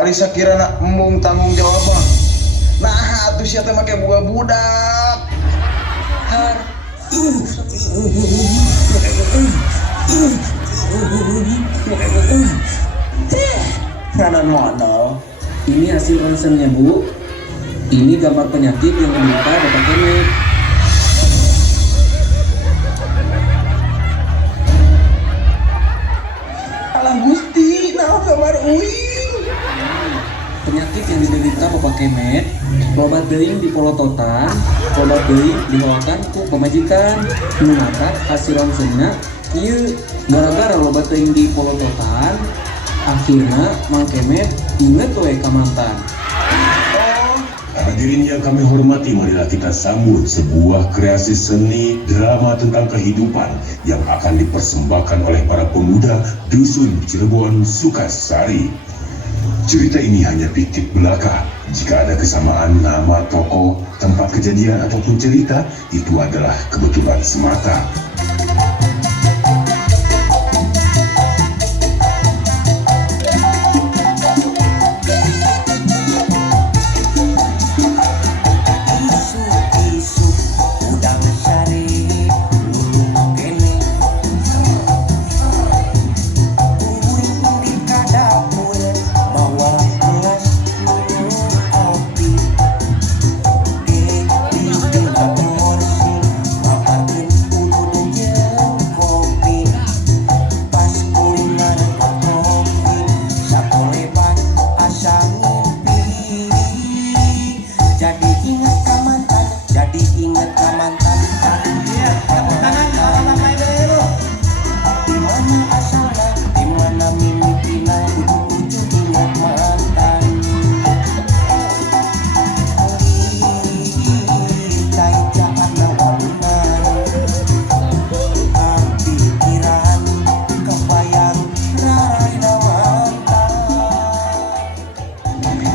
ari sakirana embung tanggung jawab mah. Nah, atuh sia teh make boga budak. Har. Nganan modal. Ini hasil ronsennya Bu. Ini gambar penyakit yang menimpa Bapak Kemet. Alah Gusti, naon kabar uing? Penyakit yang diderita Bapak Kemet loba teuing dipolototan, loba teuing dihawakan ku pamajikan. Maka hasil ronsennya ieu gara-gara loba teuing dipolototan, akhirna Mang Kemet inget we ka mantan. Hadirin yang kami hormati, marilah kita sambut sebuah kreasi seni drama tentang kehidupan yang akan dipersembahkan oleh para pemuda Dusun Cirebon Sukasari. Cerita ini hanya fiktif belaka. Jika ada kesamaan nama tokoh, tempat kejadian ataupun cerita, itu adalah kebetulan semata.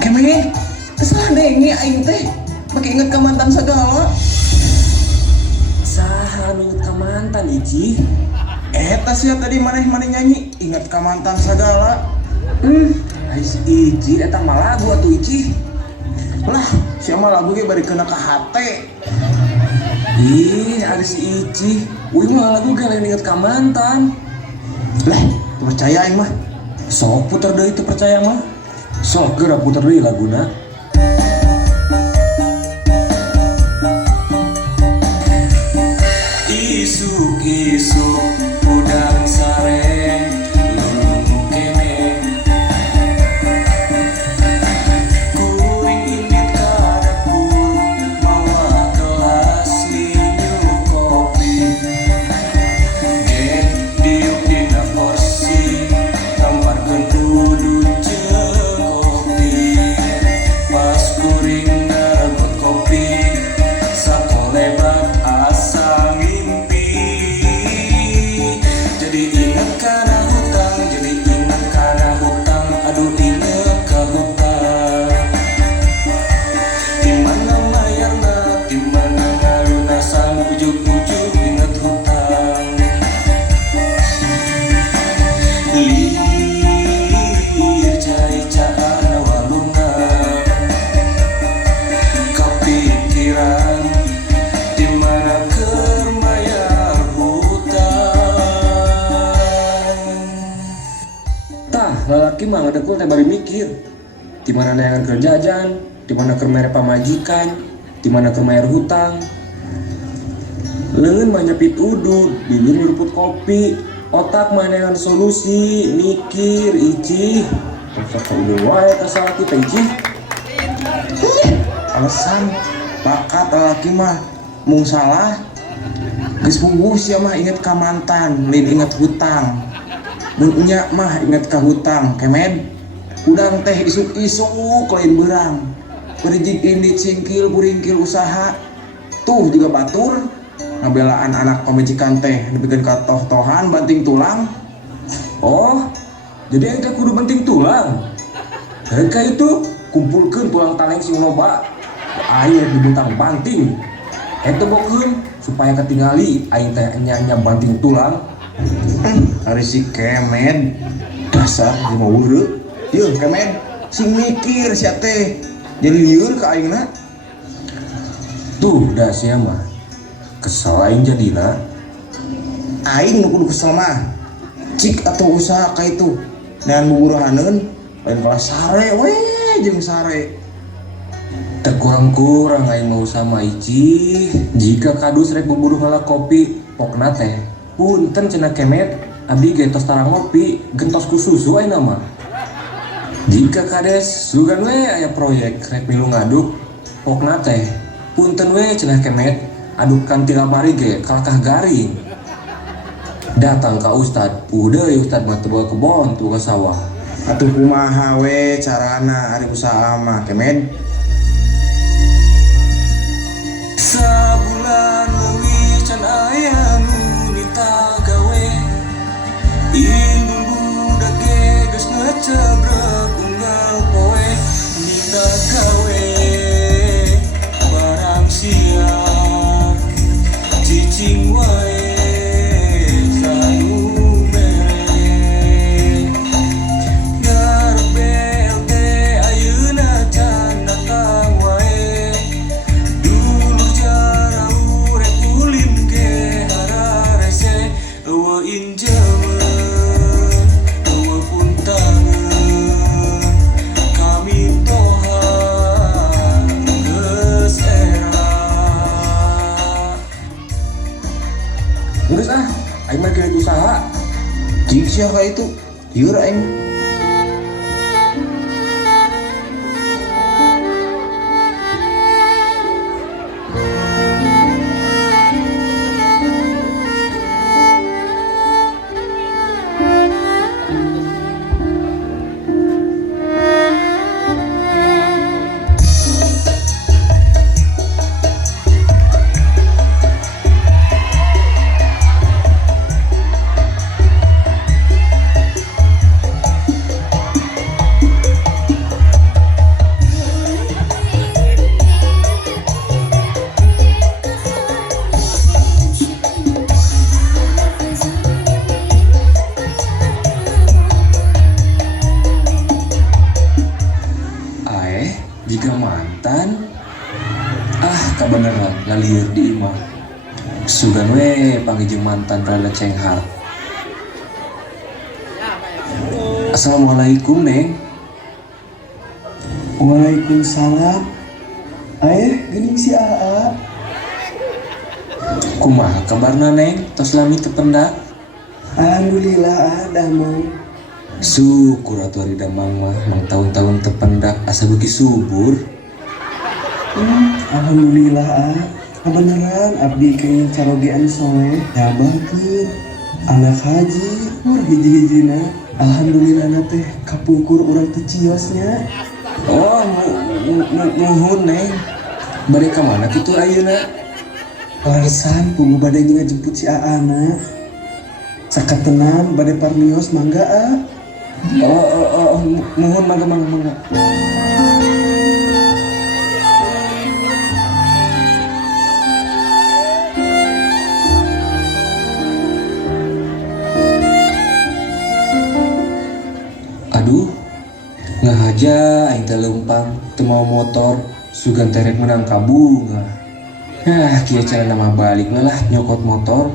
Kemet, salah denge aing teh. Make inget ka mantan sagala. Saha nu ka mantan Iji? Eta sia tadi maneh-maneh nyanyi inget ka mantan sagala. Ais Iji eta mah lagu atuh Iji. Lah, sia mah lagu ge bari kena ka hate. Ih, ada si Iji. Wih mah lagu ge lain inget ka mantan. Lah, percaya aing mah. Sok puter deui teu percaya mah. Sok geura puter deui laguna. Isuk-isuk udang sareng lulung kene kuring indit ka dapur mawa gelas minum kopi get diuk dina porsi tamparkeun kudu jeung kopi pas kuring ngarebut kopi sakolebat asa ngimpi jadi ingat kana hutang jadi ingat kana hutang aduh ingat ka hutang dimana mayarna dimana ngalunasan ujuk-ujuk ingat hutang liir cai-caan waluna kepikiran dimana keur mayar hutang. Tah lalaki mah ngadekul teh bari mikir dimana neangan keur jajan, dimana keur mere pamajikan, dimana keur mayar hutang. Leungeun mah nyepit udud, bibir nyuruput kopi, otak mah neangan solusi, mikir Iji. Sok udah wae ka salaki teh Iji. Alasan bakat laki mah mung salah geus puguh sia mah inget ka mantan, lain inget hutang. Mun nya mah inget ka hutang, Kemet. Udang teh isuk-isuk lain beurang. Berijig indit singkil buringkil usaha. Tuh juga batur ngabelaan anak pamajikan teh nepikeun ka toh-tohan banting tulang. Oh, jadi ente kudu banting tulang. Mereka itu kumpulkeun tulang taleng sing loba. Air dibentang banting. Ente bokeun supaya ketingali aing teh nya banting tulang. Ari si Kemet dasar jeung weureu. Yeuh Kemet, sing mikir sia teh jadi lieur ka aingna. Tuh dah sia mah kesel aing jadina. Aing nu kudu kesel mah cik atau usaha ka itu dan buburahaneun lain kalah sare we jeung sare. Tak kurang-kurang aing mau sama Ici. Jika kadus rek buburu heula kopi pokna teh punten cenah kemet abdi ge tos tara ngopi gentos ku susu ayeuna mah. Jika kades sugan we aya proyek rek milu ngaduk pokna teh punten we cenah kemet adukan tilabari ge kalkah garing. Datang ka ustad udah ya ustad mah teu bawa kebon tuh ka sawah. Atuh kumaha we carana ari usaha mah kemed. Sabulan leuwih can aya nu ditagawe indung budak ge geus ngecebrek unggal poe ditagawe barang siap cicing wae sanu mere ngarep BLT ayeuna can datang wae dulur jara urek ulim ge hararese eueuh injeun eueuh puntangeun kami toha geus era. Geus aing mah keur usaha. Cik sia ka itu lieur aing. Jika mantan kabeneran lalieur di imah sugan we panggil mantan rada cenghar. Assalamualaikum Neng. Waalaikumsalam. Geuning si Aa. Kumaha kabarna Neng? Tos lami teu pendak? Alhamdulillah damang. Syukur atuh ari damang mah mang tahun-tahun teu pendak asa beuki subur. Alhamdulillah kebenaran abdi kenging carogean soleh jabakeun anak haji hiji-hijina. Alhamdulillah teh kapungkur urang teu ciosnya. Oh nuhun Neng. Bade ka mana kitu ayeuna? Larsan pugu bade ngajemput si Aana. Sakatenan bade parmios mangga Nuhun mangga. Aduh, ngahaja aing teh leumpang teu mau motor sugan terek menang kabunga. Kieu cara nama balik lah nyokot motor.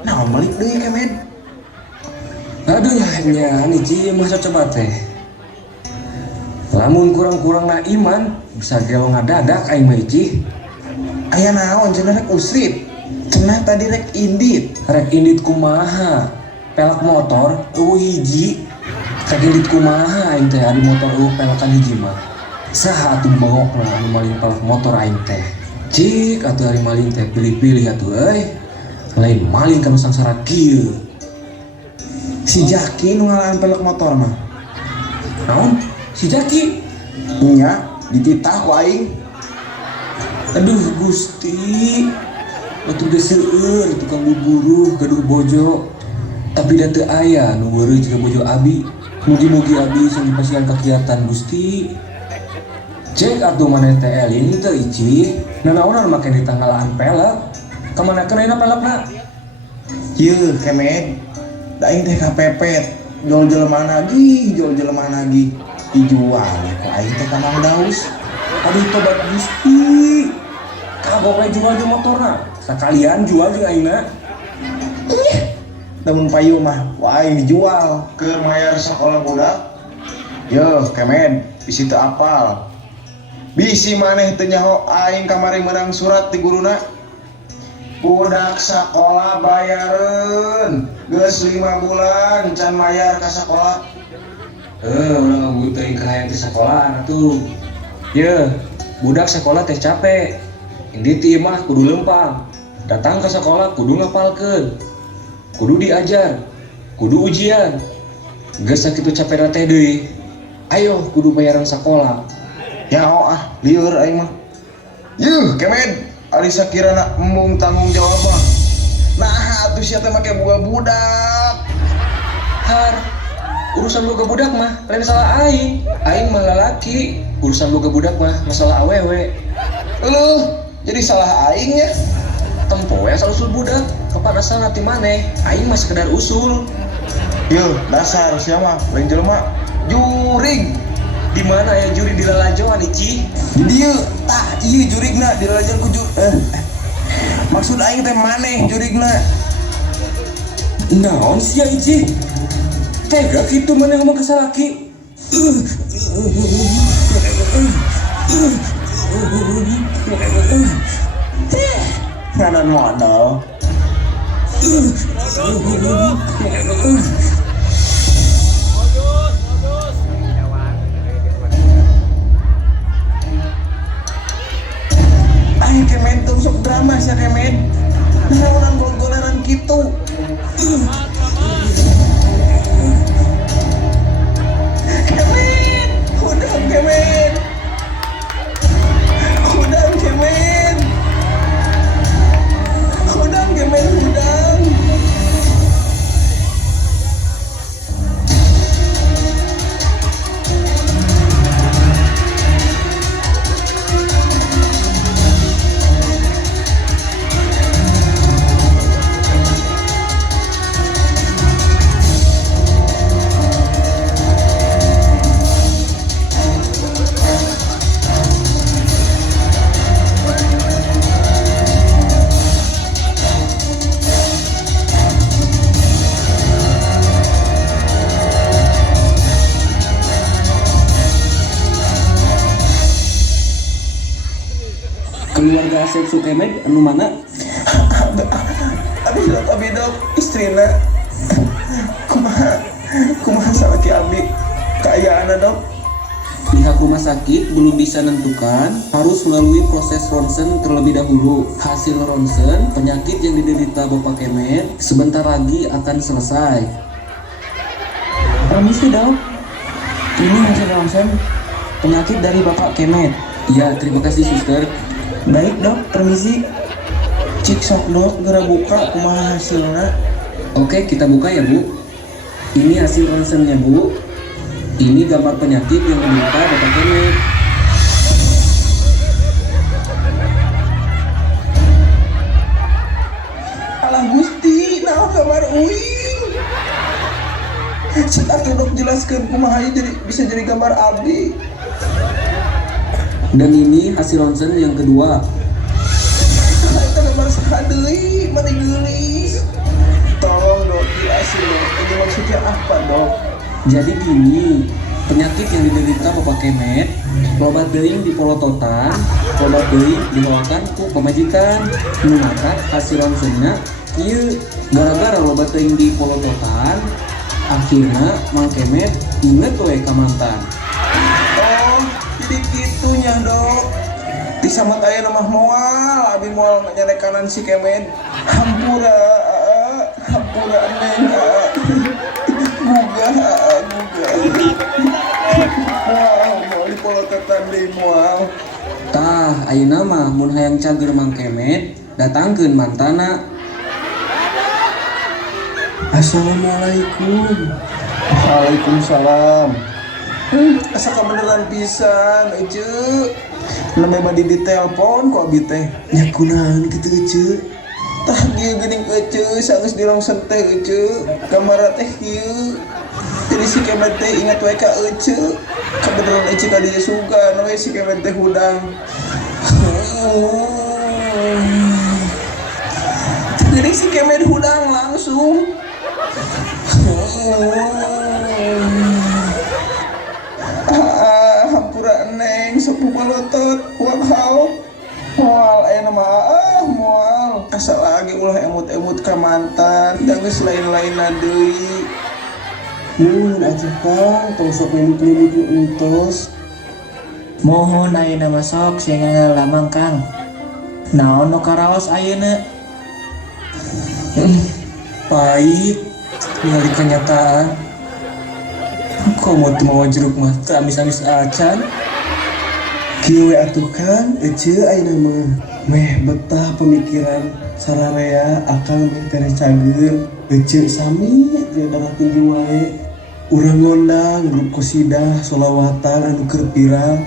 Naon balik deui kemed. Aduh nya hiji mah coba teh. Lamun kurang-kurang na iman bisa gelo ngadadak aing mah hiji. Aya naon cenah rek usrit. Cenah tadi rek indit. Rek indit kumaha? Pelak motor eueuh hiji. Rek indit kumaha aing teh adi motor eueuh pelakan hiji mah. Saha atuh bengokna anu maling pelak motor aing teh. Cik atuh ari maling teh pilih-pilih atuh euy. Lain maling kana sangsara kieu. Si Jaki nu ngalahan pelek motor mah. Naon? Si Jaki? Nya dititah ku aing. Aduh Gusti, waktu udah seueur tukang buburu gaduh bojo, tapi da teu aya nu weureuh jiga bojo abi. Mugi-mugi abi sing dipasihan kegiatan Gusti. Cek atuh maneh teh eling teu Ici, nanaonan make di tanggalan pelek. Kamana keuna pelekna? Yeuh kemet, da aing teh kapepet, jual jelema lagi, dijual ku aing teh ka Mang Daus. Aduh tobat Gusti, kagok we jual di motorna, sakalian jual jeung aingna. Namun payu mah, wah aing dijual ke mayar sekolah budak. Yeuh kemet, bisi teu apal. Bisi maneh teu nyaho aing kamari menang surat ti guruna. Budak sekolah bayareun geus 5 bulan can mayar ka sekolah. Urang ngabutuhin kahayan di sekolah atuh. Ye, budak sekolah teh capek. Indi ti imah kudu lempang. Datang ke sekolah kudu ngapalkeun. Kudu diajar, kudu ujian. Geus sakitu capek teh deui. Ayo kudu bayaran sekolah. Nyaho lieur aing mah. Yuh kemet, ari sakirana embung tanggung jawab mah. Nah atuh sia teh make boga budak. Har, urusan boga budak mah lain salah aing. Aing mah lalaki, urusan boga budak mah masalah awewe. Jadi salah aing nya. Tempo ya asal usul budak, kapan asal nanti maneh. Aing mah sekedar usul. Yuh dasar sia mah lain jelema jurig. Di mana ya juri di lalajoan Ici? Di dieu tah ieu jurigna di lalajan ku maksud aing teh maneh jurigna. Naon sia Ici? Tega kitu maneh ngomong ke salaki. Nganan modal. Aing kemen tuh sok drama sia kemen. Naonan gol-goleran kitu. Kemen, hudang kemen. Hudang kemen. Hudang kemen hudang. Keluarga Asep Sukemed anu mana? Abi dok istrina. Kumaha salaki abi kaayaan dok. Pihak rumah sakit belum bisa menentukan, harus melalui proses ronsen terlebih dahulu. Hasil ronsen penyakit yang diderita Bapak Kemed sebentar lagi akan selesai. Permisi dok. Ini hasil ronsen penyakit dari Bapak Kemed. Ya, terima kasih suster. Baik dok, permisi. Cik sok dok, geura buka kumaha hasilna. Oke, kita buka ya Bu. Ini hasil ronsennya Bu. Ini gambar penyakit yang menimpa Bapak Kemed. Alah Gusti, naon kabar uing? Cik atuh dok jelaskeun kumaha bisa jadi gambar abdi. Dan ini hasil ronsen yang kedua. Itu gambar saha deui, mari geulis. Tolong dok, jelasin dok, ini maksudnya apa dok? Jadi gini, penyakit yang diderita Bapak Kemed, loba teuing dipolototan, loba teuing dihawakan ku pamajikan. Maka hasil ronsennya ieu gara-gara loba teuing dipolototan, akhirna Mang Kemed inget we ka mantan. Oh, jadi gitunya dok. Di samat aya mah moal, abi moal nyalekanan si Kemed. Hampura neng. Gugah. Wow, mau dipolototan deui moal. Tah ayeuna mah mun hayang cager Mang Kemet datangkeun mantana. Assalamualaikum. Waalaikumsalam. Asa kebeneran pisan ece. Namanya di ditelepon kok abi teh. Nya kunaon kitu ece? Tah kieu geuning ece sageus dilongsen teh ece. Kamar teh kieu. Jadi si Kemet teh ingat wae ka ece. Kebeneran ece ka dieu sugan we si Kemet teh hudang. Jadi si Kemet hudang langsung. Hampura neng sepupu balotot wahau moal nama moal asa lagi ulah emut-emut ka mantan da geus lain-lain deui. Nuhun atuh Kang, tong sok mimpi-mimpi entos. Mohon ayeuna mah sok sia ngalamang Kang. Naon nu karaos ayeuna? Pahit ningali kenyataan. Komo teu mawa jeruk mah teu amis-amis acan. Kieu we atuh Kang, ece ayeuna mah meh betah pemikiran sararea akang meh tere cager. Ece sami diadarakeun di wae. Urang ngondang grup qosidah sholawatan anu keur pirang.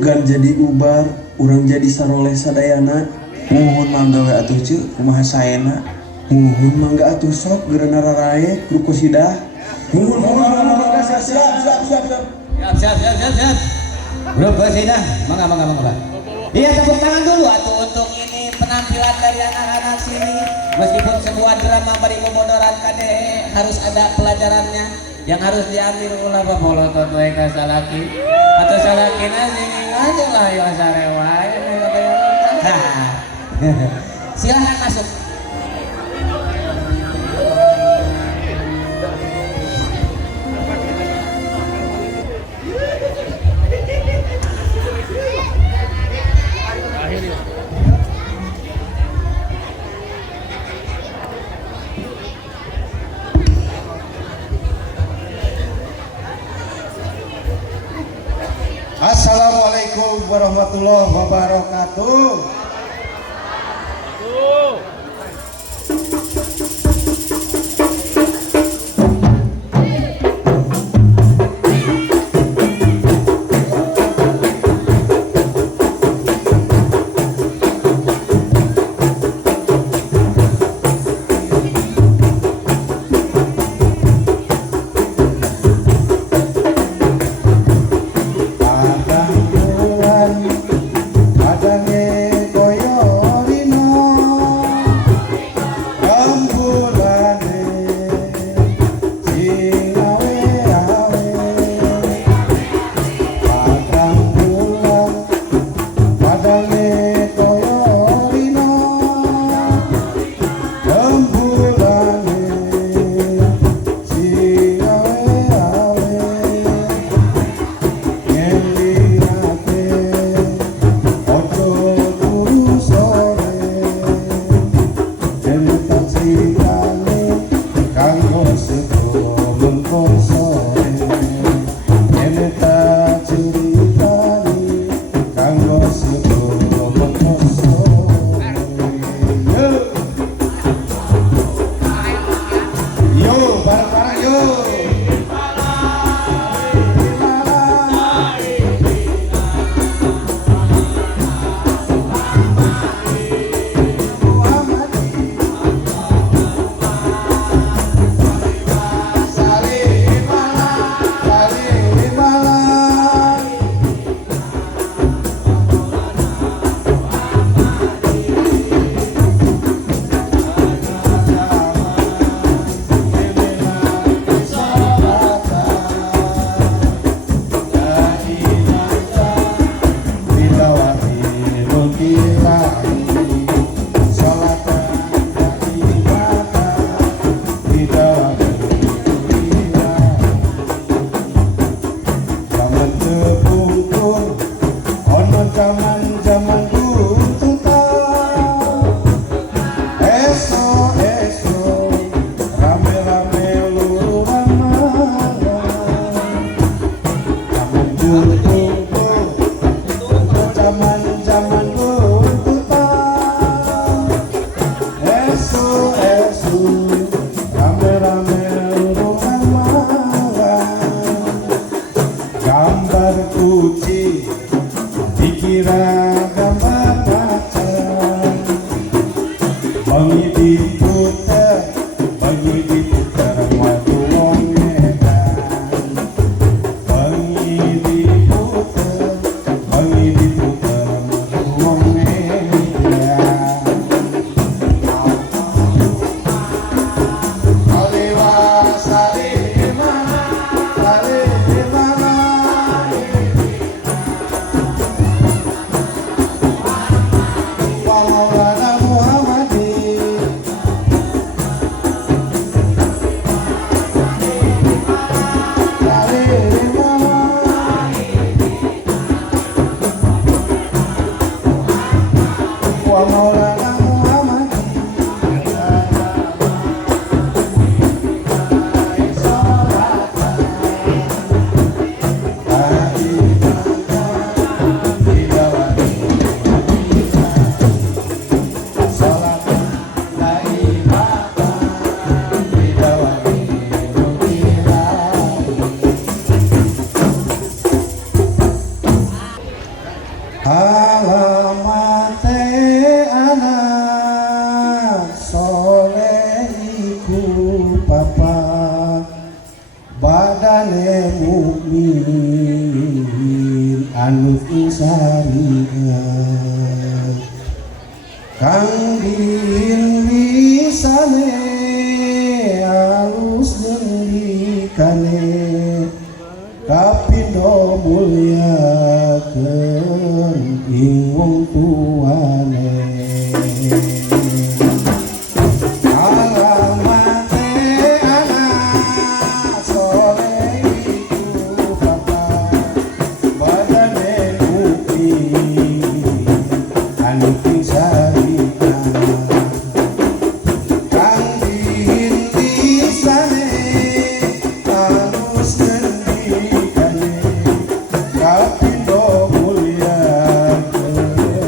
Gan jadi ubar, urang jadi saroleh sadayana. Muhun mangga we atuh ceuk kumaha saena. Muhun mangga atuh sok geurana rarae grup qosidah. Muhun siap. Siap. Grup Qasidah, mangga. Iya, tepuk tangan dulu atuh untuk ini penampilan dari anak-anak sini. Meskipun sebuah drama bari memodoran kade harus ada pelajarannya yang harus diambil ulah babolotot wae ka salaki. Atau salakina singing aja lah ya sarewa. Silahkan masuk. Assalamualaikum warahmatullahi wabarakatuh. Ada Bengi diputer, bengi diputer waktu wong edan. Bengi diputer, bengi diputer waktu wong edan. Aliwa sali dimana, sali dimana. Maulana Muhammadi. Sali dimana. Wa Maulana Muhammadi. Alamat anak soleh iku papa badane mukmin anu syariat kang dilisane alus ngendikane kapindo mulyakeun ing wong tuane. Alamate anak soleh iku papa badane mukmin anu syariat kang diintisane alus ngendikane kapindo mulyakeun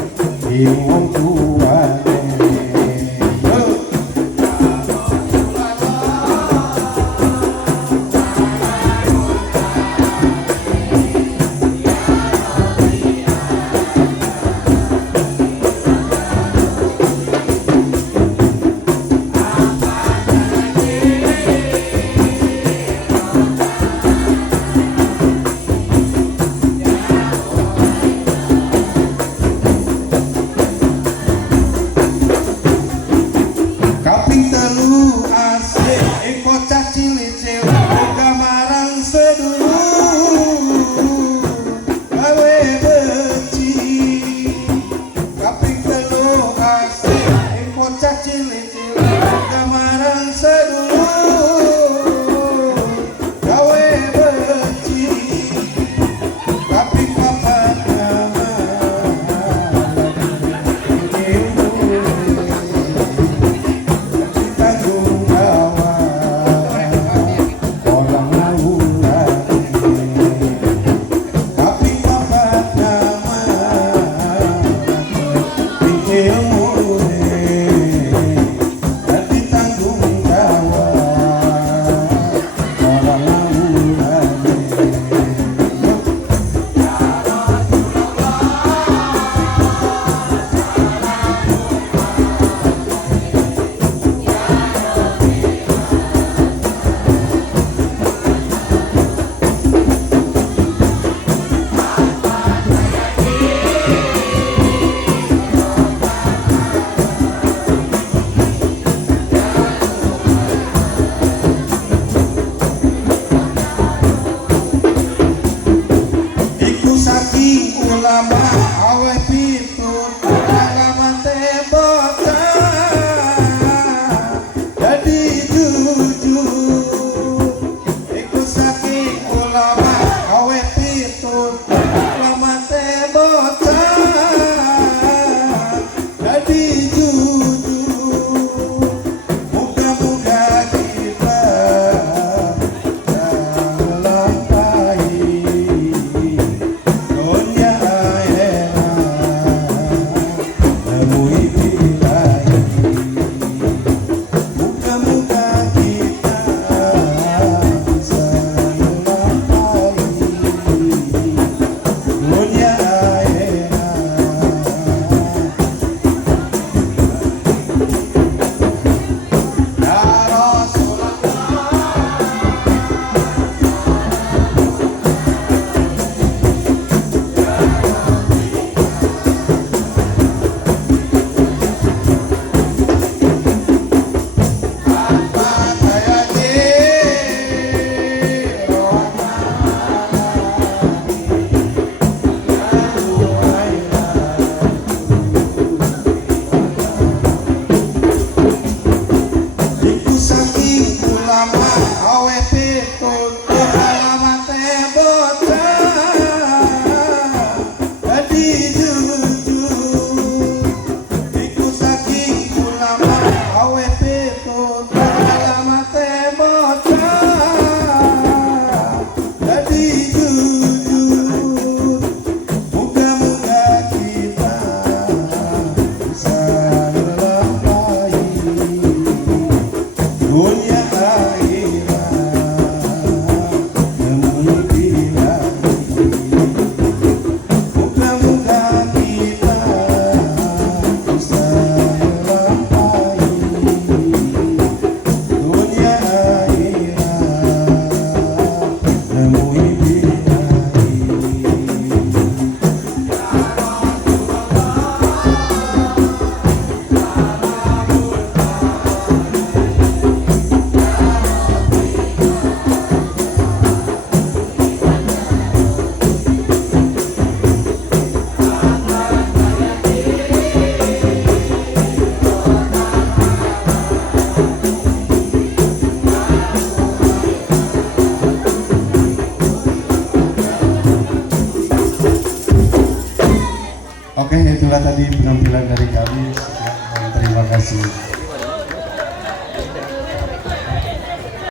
Oke, itulah tadi penampilan dari kami. Sekian, dan terima kasih.